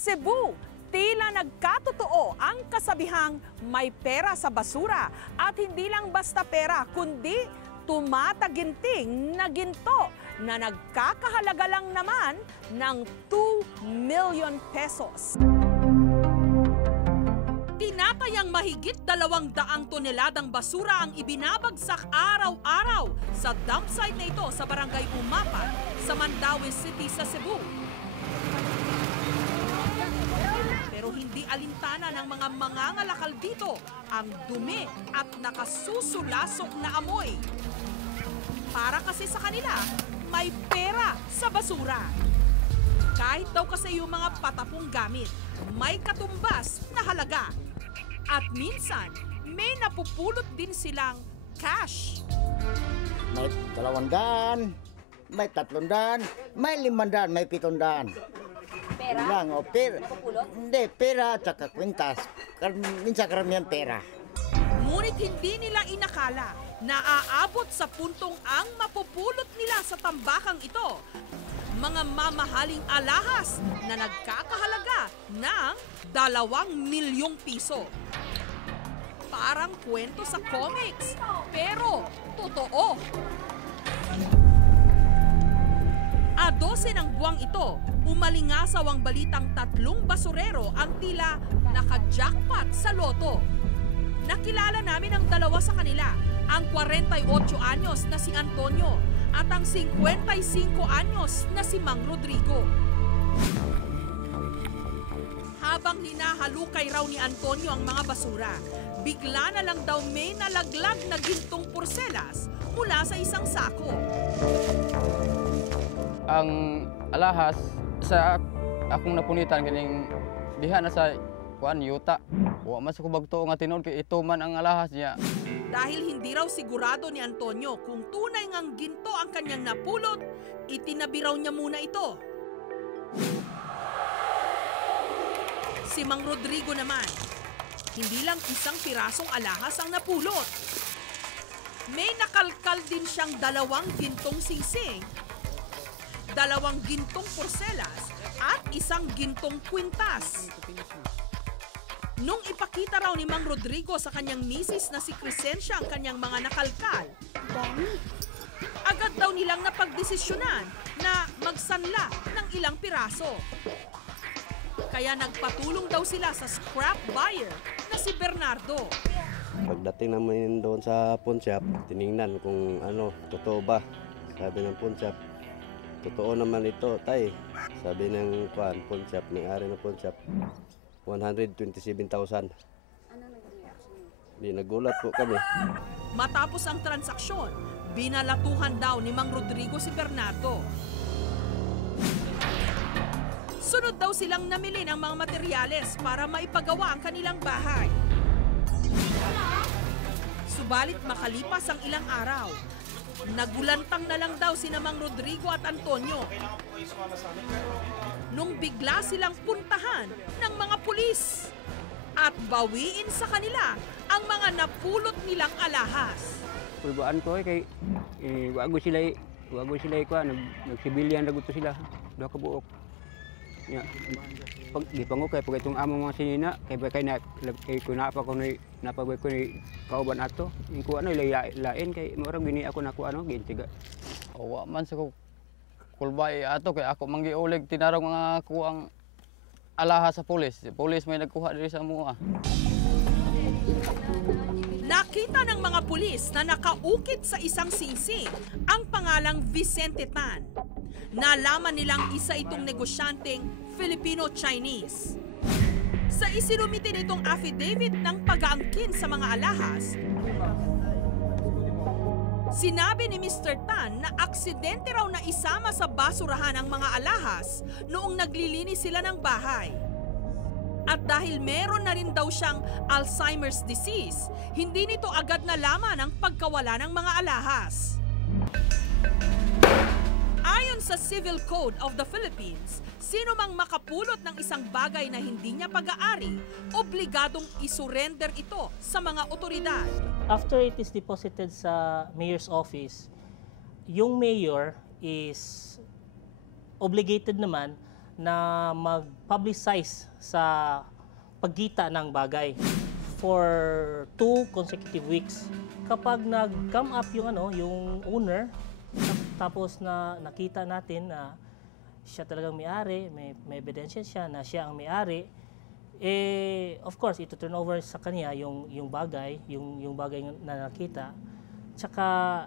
Cebu, tila nagkatotoo ang kasabihang may pera sa basura at hindi lang basta pera kundi tumataginting na ginto na nagkakahalaga lang naman ng 2 million pesos. Tinatayang mahigit 200 toneladang basura ang ibinabagsak araw-araw sa dump site na ito sa Barangay Umapan sa Mandaue City sa Cebu. Pero hindi alintana ng mga mangangalakal dito ang dumi at nakasusulasok na amoy. Para kasi sa kanila, may pera sa basura. Kahit daw kasi yung mga patapong gamit, may katumbas na halaga. At minsan, may napupulot din silang cash. May 200, may 300, may 500, may 700. Pera? Lang, o pera. Napupulot? Hindi, pera at saka kwintas. Minsan karamihan pera. Ngunit hindi nila inakala na aabot sa puntong ang mapupulot nila sa tambakang ito. Mga mamahaling alahas na nagkakahalaga ng 2 milyong piso. Parang kwento sa comics, pero totoo. A 12 ng buwang ito, umalingasaw ang balitang 3 basurero ang tila naka-jackpot sa loto. Nakilala namin ang 2 sa kanila, ang 48 anyos na si Antonio at ang 55 anyos na si Mang Rodrigo. Habang hinahalukay raw ni Antonio ang mga basura, bigla na lang daw may nalaglag na gintong porselas mula sa isang sako. Ang alahas sa akong napunitan ganing diha na sa yuta. Wa mas ko bagto nga tinud kay ito man ang alahas niya. Dahil hindi raw sigurado ni Antonio kung tunay ngang ginto ang kanyang napulot, itinabi raw niya muna ito. Si Mang Rodrigo naman, hindi lang isang pirasong alahas ang napulot. May nakalkal din siyang 2 gintong singsing, 2 gintong porselas at 1 gintong kwintas. Nung ipakita raw ni Mang Rodrigo sa kanyang misis na si Crescencia ang kanyang mga nakalkal, agad daw nilang napagdesisyonan na magsanla ng ilang piraso. Kaya nagpatulong daw sila sa scrap buyer na si Bernardo. Pagdating namin doon sa pawn shop, tiningnan kung totoo ba. Sabi ng pawn shop, totoo naman ito, tay. Sabi ng pawn shop, may-ari ng pawn shop, 127,000. Di nagulat po kami. Matapos ang transaksyon, binalatuhan daw ni Mang Rodrigo si Bernardo. Sunod daw silang namili ng mga materyales para maipagawa ang kanilang bahay. Subalit makalipas ang ilang araw, nagulantang na lang daw sina Mang Rodrigo at Antonio. Nung bigla silang puntahan ng mga pulis at bawiin sa kanila ang mga napulot nilang alahas. Pulbaan ko kay wago sila ko nagsibilyan na gusto sila. Duha ka buok. Ya, pag gipango kay pag itong amo mga sinina kay kuna pa ko napagay ko ni kauban ato ingko lain kay murag bini ako nako gintiga. Wa man sa ko kulbay ato kay ako manggiulig tinarong mga kuang alahas sa pulis. Pulis may nagkuha diri sa mua. Nakita ng mga pulis na nakaukit sa isang singsing ang pangalang Vicente Tan. Nalaman nilang isa itong negosyanteng Filipino-Chinese. Sa isinumite nitong affidavit ng pag-aangkin sa mga alahas, sinabi ni Mr. Tan na aksidente raw na isama sa basurahan ang mga alahas noong naglilinis sila ng bahay. At dahil meron na rin daw siyang Alzheimer's disease, hindi nito agad nalaman ang pagkawala ng mga alahas. Ayon sa Civil Code of the Philippines, sino mang makapulot ng isang bagay na hindi niya pag-aari, obligadong isurrender ito sa mga otoridad. After it is deposited sa mayor's office, yung mayor is obligated naman na mag-publicize sa pagkita ng bagay for 2 consecutive weeks. Kapag nag-come up yung yung owner, tapos na nakita natin na siya talagang may-ari, may ebidensya siya na siya ang may-ari, of course ito turn over sa kanya yung bagay, yung bagay na nakita. Tsaka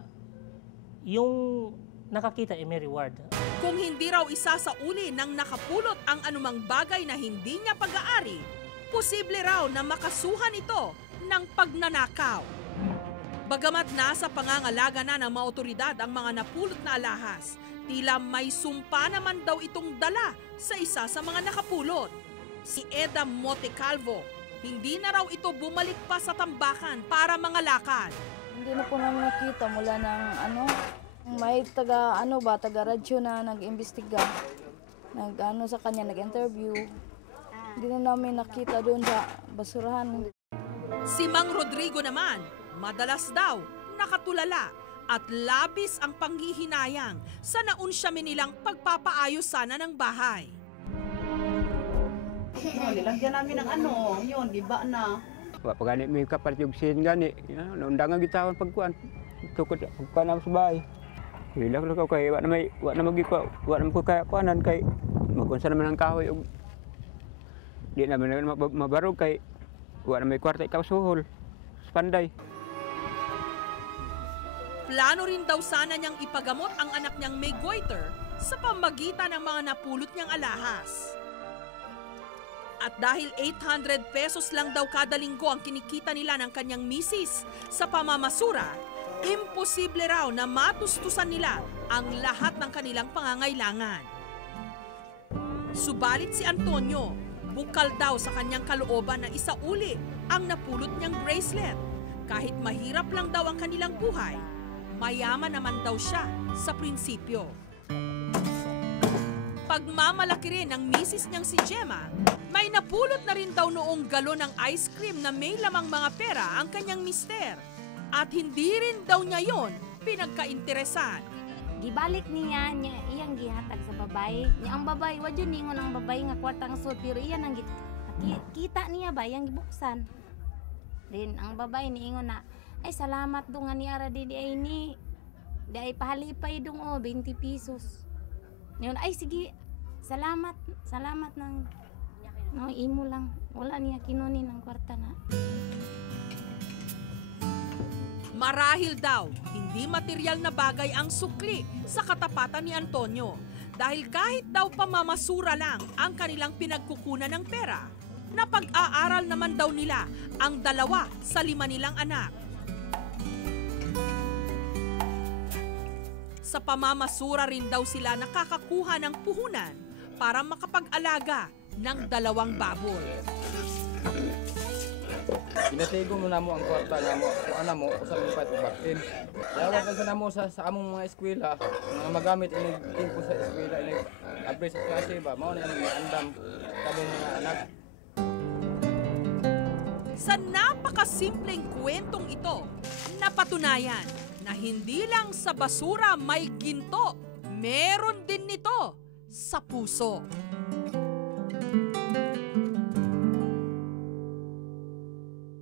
yung nakakita may reward. Kung hindi raw isasauli ng nakapulot ang anumang bagay na hindi niya pag-aari, posible raw na makasuhan ito ng pagnanakaw. Bagamat nasa pangangalaga na ng mga otoridad ang mga napulot na alahas, tila may sumpa naman daw itong dala sa isa sa mga nakapulot. Si Eda Motecalvo, hindi na raw ito bumalik pa sa tambakan para mangalakan. Hindi na po namin nakita mula ng may taga-radyo na nag-imbestiga. Sa kanya, nag-interview. Hindi na namin nakita doon sa basurahan. Si Mang Rodrigo naman, madalas daw nakatulala at labis ang panghihinayang sa naunsyamin nilang pagpapaayos sana ng bahay. Nilagyan namin ng yun, iba na. Wa pa gani may kapalit yung sin gani. Naundangan gitawan pagkuan. Tukod pagkuan na sa bahay. Hilak lang ko kay wa na magiko, wa na kaya kuanan kay magunsa naman ang kahoy og di na mabarog kay wa na may kwarta ikaw suhol. Panday. Plano rin daw sana niyang ipagamot ang anak niyang may goiter sa pamagitan ng mga napulot niyang alahas. At dahil 800 pesos lang daw kada linggo ang kinikita nila ng kanyang misis sa pamamasura, imposible raw na matustusan nila ang lahat ng kanilang pangangailangan. Subalit si Antonio, bukal daw sa kanyang kalooban na isauli ang napulot niyang bracelet. Kahit mahirap lang daw ang kanilang buhay, mayaman naman daw siya sa prinsipyo. Pagmamalaki rin ng misis niyang si Gemma, may napulot na rin daw noong galon ng ice cream na may lamang mga pera ang kanyang mister. At hindi rin daw niya yon pinagkainteresan. Gibalik niya iyang gihatag sa babae. Ang babae, wa jud ningon ang babae nga kwartang suot, pero iyan ang kita niya ba iyang gibuksan. Then ang babae niingon na, ay salamat do nga ni ara di ay ni. Di ay pahalipay dong 20 pesos. Yun, ay sige, salamat nang imo lang. Wala niya kinunin ang kwarta na. Marahil daw, hindi material na bagay ang sukli sa katapatan ni Antonio. Dahil kahit daw pamamasura lang ang kanilang pinagkukunan ng pera, napag-aaral naman daw nila ang 2 sa 5 nilang anak. Sa pamamasura rin daw sila nakakakuha ng puhunan para makapag-alaga ng 2 baboy. Pinatigo mo na mo ang kwarta na mo, kung ano mo, kung saan mo pa ito bakin. Dawag ka na mo sa among mga eskwela, mga magamit inig timpo sa eskwela, inig abres sa klase ba, mao na inig andam kamong mga anak. Sa napakasimpleng kwentong ito, napatunayan na hindi lang sa basura may ginto, meron din nito sa puso.